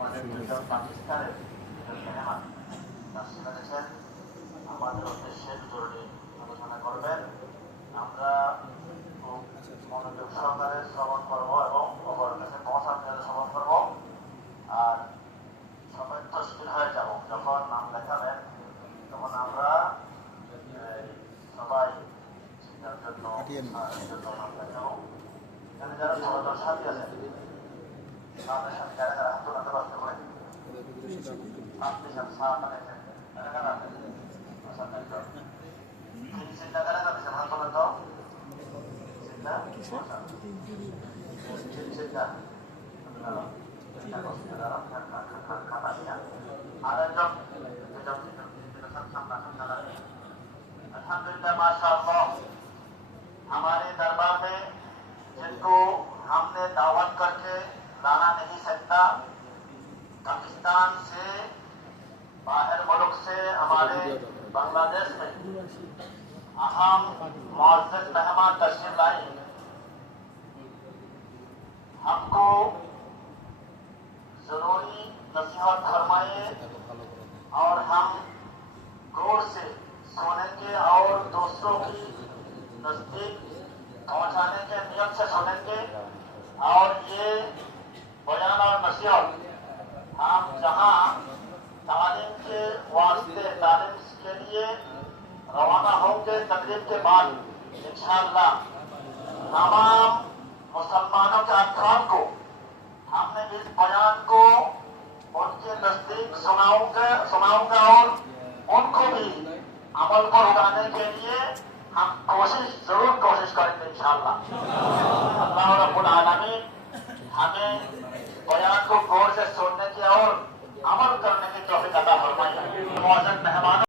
আমাদের দুজন পাকিস্তানের দুজন মেহমান তাফসীর করেছেন, আমাদের উদ্দেশ্যে জরুরি আলোচনা করবেন। আমরা খুব মনোযোগ সহকারে শ্রবণ করবো এবং অপরের কাছে পৌঁছার জন্য শ্রবণ করবো। আর সবাই তশকিল হয়ে যাব। যখন নাম লেখাবেন তখন আমরা সবাই চিন্তার জন্য নাম লেখাবো। এখানে যারা সহযোগ সাথী আছেন তাদের সাথে যারা যারা হাত তোলাতে কষ্ট করে আপনি সাথে সাহায্য নিয়েছেন চিন্তা করে না দিচ্ছেন হাত তোলা তো চিন্তা अल्हम्दुलिल्लाह माशाअल्लाह हमारे दरबार में जिनको हमने दावत करके लाना नहीं सकता, पाकिस्तान से बाहर मुल्क से हमारे बांग्लादेश में अहम मुअज़्ज़ज़ मेहमान तशरीफ लाए, हमको जरूरी नसीहत फरमाए और हम गौर से सुनेंगे और दूसरों की नजदीक पहुंचाने के नियत से सुनेंगे। और ये बयान और नसीहत हम जहां तालीम के वास्ते तालीम के लिए रवाना होंगे तकरीब के बाद इंशाअल्लाह तमाम मुसलमानों के अफराद को हमने इस बयान को उनके नजदीक सुनाऊंगा और उनको भी अमल पर उतारने के लिए हम जरूर कोशिश करेंगे इंशाअल्लाह। अल्लाह रब्बुल आलमीन हमें बयान को गौर से सुनने की और अमल करने की तौफीक अता फरमाए।